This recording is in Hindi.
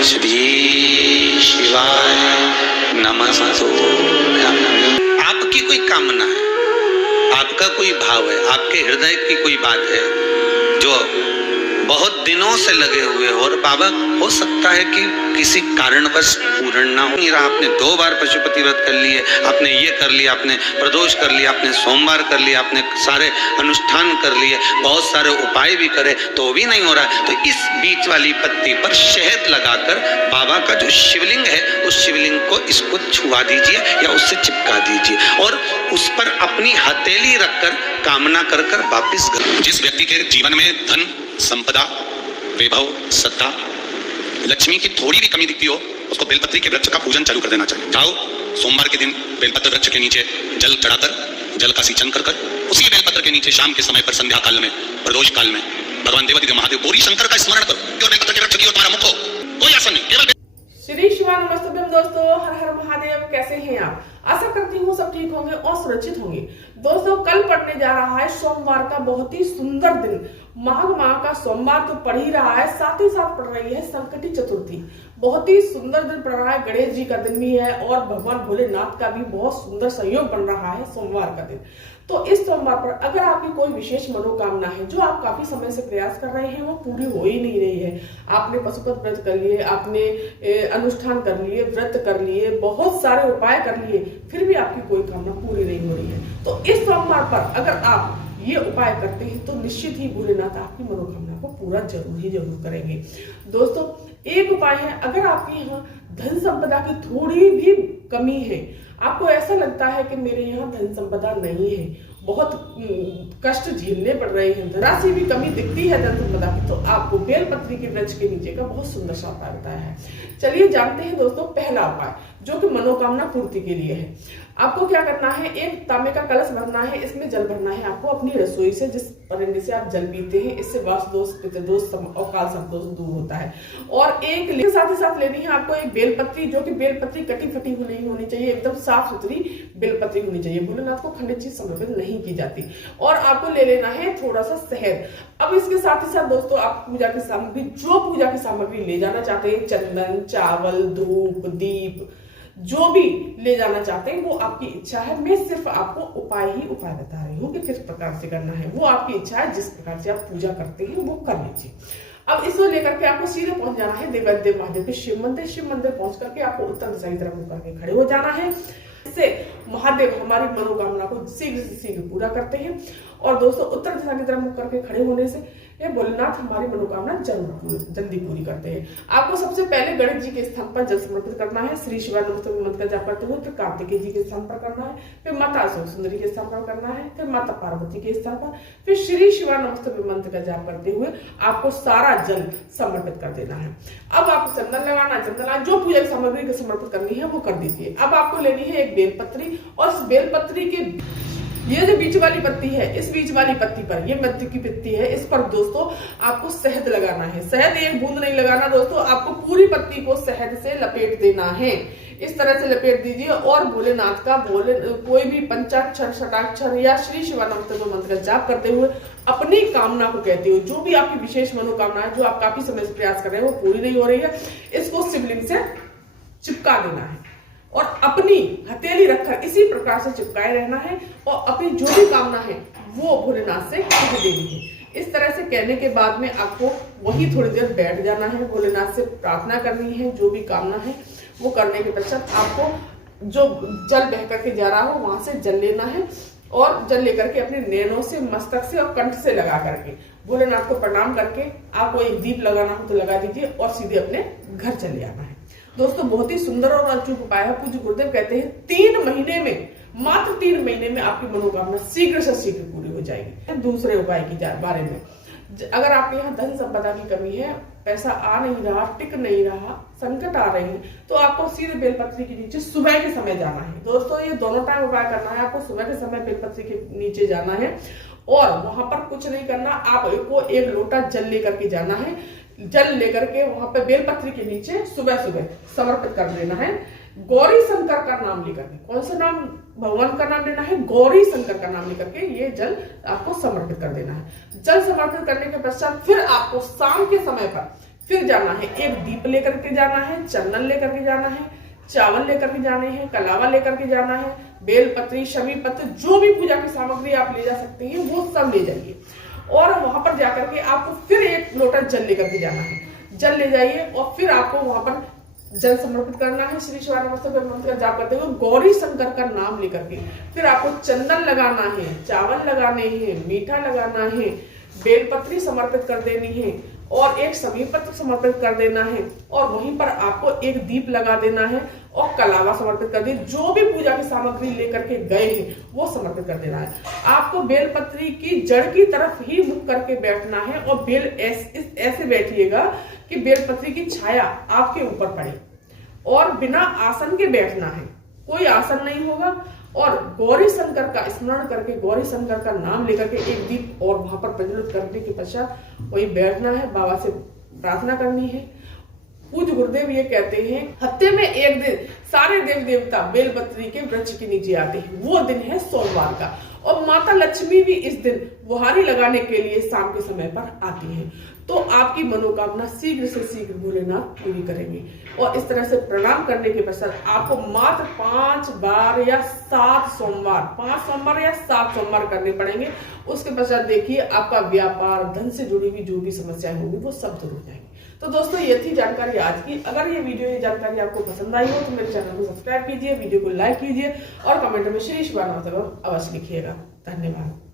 श्री शिवाय नमस्तुभ्यं। आपकी कोई कामना है, आपका कोई भाव है, आपके हृदय की कोई बात है जो बहुत दिनों से लगे हुए हो और बाबा हो सकता है कि किसी कारणवश पूर्ण ना हो रहा। आपने 2 बार पशुपति व्रत कर लिए, आपने ये कर लिया, आपने प्रदोष कर लिया, आपने सोमवार कर लिया, आपने सारे अनुष्ठान कर लिए, बहुत सारे उपाय भी करे तो भी नहीं हो रहा है। तो इस बीच वाली पत्ती पर शहद लगाकर बाबा का जो शिवलिंग है उस शिवलिंग को इसको छुआ दीजिए या उससे चिपका दीजिए और उस पर अपनी हथेली रखकर कामना कर कर वापिस। जिस व्यक्ति के जीवन में धन, संपदा, वैभव, श्रद्धा, लक्ष्मी की थोड़ी भी कमी दिखती हो उसको बेलपत्री के वृक्ष का पूजन चालू कर देना चाहिए। जाओ सोमवार के दिन बेलपत्र वृक्ष के नीचे जल चढ़ाकर, जल का सिंचन कर उसी बेलपत्र के नीचे शाम के समय पर संध्या काल में, प्रदोष काल में भगवान देवादिदेव महादेव गौरी शंकर का स्मरण करो और बेलपत्र के वृक्ष की ओर तुम्हारा मुख हो, कोई आसन नहीं, केवल। श्री शिवा नमस्तुभ्यं दोस्तों, हर हर महादेव। कैसे हैं आप? आशा करती हूँ सब ठीक होंगे और सुरक्षित होंगे। दोस्तों कल पड़ने जा रहा है सोमवार का बहुत ही सुंदर दिन। माघ माह का सोमवार तो पड़ ही रहा है, साथ ही साथ पड़ रही है संकटी चतुर्थी। बहुत ही सुंदर दिन पड़ रहा है, गणेश जी का दिन भी है और भगवान भोलेनाथ का भी बहुत सुंदर संयोग बन रहा है सोमवार का दिन। तो इस सोमवार पर अगर आपकी कोई विशेष मनोकामना है जो आप काफी समय से प्रयास कर रहे हैं वो पूरी हो ही नहीं रही है, आपने पशुपत व्रत कर लिए, आपने अनुष्ठान कर लिए, व्रत कर लिए, बहुत सारे उपाय कर लिए, फिर भी आपकी कोई कामना पूरी नहीं हो रही है, तो इस सोमवार पर अगर आप ये उपाय करते हैं तो निश्चित ही भोलेनाथ आपकी मनोकामना को पूरा जरूर करेंगे। दोस्तों एक उपाय है, अगर आपके यहाँ धन संपदा की थोड़ी भी कमी है, आपको ऐसा लगता है कि मेरे यहाँ धन संपदा नहीं है, बहुत कष्ट झेलने पड़ रहे हैं, धनराशि भी कमी दिखती है धन संपदा की, तो आपको बेलपत्री के वृक्ष के नीचे का बहुत सुंदर सा उपाय बताया है। चलिए जानते हैं दोस्तों पहला उपाय जो कि मनोकामना पूर्ति के लिए है। आपको क्या करना है, एक तांबे का कलश भरना है, इसमें जल भरना है आपको अपनी रसोई से, जिस परिंदे से आप जल पीते हैं, इससे वास्तु दोष, पितृदोष और काल सर्प दोष दूर होता है। और एक साथ ही साथ लेनी है आपको एक बेलपत्री, जो कि बेलपत्री कटी फटी नहीं होनी चाहिए, एकदम साफ सुथरी बेलपत्री होनी चाहिए। भोलेनाथ को खंडित चीज समर्पित नहीं की जाती। और आपको ले लेना है थोड़ा सा शहद। अब इसके साथ ही साथ दोस्तों आप पूजा की सामग्री, जो पूजा की सामग्री ले जाना चाहते हैं, चंदन, चावल, धूप, दीप, जो भी ले जाना चाहते हैं वो आपकी इच्छा है। मैं सिर्फ आपको उपाय बता रही हूँ कि किस प्रकार से करना है, वो आपकी इच्छा है। जिस प्रकार से आप पूजा करते हैं वो कर लीजिए। अब इसको लेकर के आपको सीधे पहुंच जाना है देवादिदेव महादेव के शिव मंदिर पहुंच करके आपको उत्तर दिशा की तरफ मुड़ करके खड़े हो जाना है। इससे महादेव हमारी मनोकामना को शीघ्र से शीघ्र पूरा करते हैं। और दोस्तों उत्तर दिशा की तरफ मुड़ करके खड़े होने से ये भोलेनाथ हमारी मनोकामना जल्दी पूरी करते हैं। आपको सबसे पहले गणेश जी के स्थान पर जल समर्पित करना है, श्री शिवाय नमस्तुभ्यं मंत्र का जाप करते हुए, फिर कार्तिकेय जी के स्थान पर करना है, फिर माता अशोक सुंदरी के स्थान पर करना है, फिर माता पार्वती के स्थान पर, फिर श्री शिवाय नमस्तुभ्यं मंत्र का जाप करते हुए आपको सारा जल समर्पित कर देना है। अब आपको चंदन लगाना, जो पूजा की सामग्री को समर्पित करनी है वो कर दीजिए। अब आपको लेनी है एक बेलपत्री और इस बेलपत्री के ये जो बीच वाली पत्ती है, इस बीच वाली पत्ती पर, ये मध्य की पत्ती है, इस पर दोस्तों आपको शहद लगाना है। शहद एक बूंद नहीं लगाना दोस्तों, आपको पूरी पत्ती को शहद से लपेट देना है। इस तरह से लपेट दीजिए और भोलेनाथ का कोई भी पंचाक्षर, षटाक्षर या श्री शिवा नमस्तुभ्यं मंत्र का जाप करते हुए अपनी कामना को कहते हुए, जो भी आपकी विशेष मनोकामना है जो आप काफी समय से प्रयास कर रहे हैं वो पूरी नहीं हो रही है, इसको शिवलिंग से चिपका देना है और अपनी हथेली रखकर इसी प्रकार से चिपकाए रहना है और अपनी जो भी कामना है वो भोलेनाथ से कह देनी है। इस तरह से कहने के बाद में आपको वही थोड़ी देर बैठ जाना है, भोलेनाथ से प्रार्थना करनी है, जो भी कामना है वो करने के पश्चात आपको जो जल बह करके जा रहा हो वहां से जल लेना है और जल लेकर के अपने नैनों से, मस्तक से और कंठ से लगा करके भोलेनाथ को प्रणाम करके आपको एक दीप लगाना हो तो लगा दीजिए और सीधे अपने घर चले आना है। दोस्तों बहुत ही सुंदर और अचूक उपाय है। पूज्य गुरुदेव कहते हैं 3 महीने में, मात्र 3 महीने में आपकी मनोकामना शीघ्र से शीघ्र पूरी हो जाएगी। दूसरे उपाय की बारे में, अगर आपके यहाँ धन संपदा की कमी है, पैसा आ नहीं रहा, टिक नहीं रहा, संकट आ रहे हैं, तो आपको सीधे बेलपत्री के नीचे सुबह के समय जाना है। दोस्तों ये दोनों टाइम उपाय करना है। आपको सुबह के समय बेलपत्री के नीचे जाना है और वहां पर कुछ नहीं करना, आपको एक लोटा जल लेकर के जाना है। जल लेकर के वहां पे बेलपत्री के नीचे सुबह सुबह समर्पित कर देना है। गौरी शंकर का नाम लेकर के, कौन सा नाम, भगवान का नाम लेना है, गौरी शंकर का नाम लेकर के ये जल आपको समर्पित कर देना है। जल समर्पित करने के पश्चात फिर आपको शाम के समय पर फिर जाना है, एक दीप लेकर के जाना है, चंदन लेकर के जाना है, चावल लेकर के जाने हैं, कलावा लेकर के जाना है, बेलपत्री, शमी पत्र, जो भी पूजा की सामग्री आप ले जा सकते हैं वो सब ले जाइए। और वहां पर जाकर के आपको फिर एक लोटा जल लेकर के जाना है, जल ले जाइए और फिर आपको वहां पर जल समर्पित करना है। श्री शिवाय नमस्तुभ्यं मंत्र का जाप करते हुए गौरी शंकर का नाम लेकर के फिर आपको चंदन लगाना है, चावल लगाने हैं, मीठा लगाना है, बेलपत्री समर्पित कर देनी है और एक समी पत्र समर्पित कर देना है और वहीं पर आपको एक दीप लगा देना है और कलावा समर्पित कर दी। जो भी पूजा की सामग्री लेकर के गए हैं वो समर्पित कर देना है। आपको बेलपत्री की जड़ की तरफ ही मुख करके बैठना है और बेल ऐसे बैठिएगा कि बेलपत्री की छाया आपके ऊपर पड़े और बिना आसन के बैठना है, कोई आसन नहीं होगा। और गौरी शंकर का स्मरण करके, गौरी शंकर का नाम लेकर के एक दीप और वहां पर प्रज्वलित करने के पश्चात वही बैठना है, बाबा से प्रार्थना करनी है। पूज्य गुरुदेव ये कहते हैं, हफ्ते में एक दिन सारे देव देवता बेलपत्री के वृक्ष के नीचे आते हैं, वो दिन है सोमवार का। और माता लक्ष्मी भी इस दिन बुहारी लगाने के लिए शाम के समय पर आती है। तो आपकी मनोकामना शीघ्र से शीघ्र भोलेनाथ पूरी करेंगे। और इस तरह से प्रणाम करने के पश्चात आपको मात्र 5 बार या 7 सोमवार, 5 सोमवार या 7 सोमवार करने पड़ेंगे। उसके पश्चात देखिए आपका व्यापार, धन से जुड़ी हुई जो भी समस्याएं होंगी वो सब दूर हो जाएंगी। तो दोस्तों ये थी जानकारी आज की। अगर ये वीडियो, ये जानकारी आपको पसंद आई हो तो मेरे चैनल को सब्सक्राइब कीजिए, वीडियो को लाइक कीजिए और कमेंट में श्री शिवाय नमस्तुभ्यं अवश्य लिखिएगा। धन्यवाद।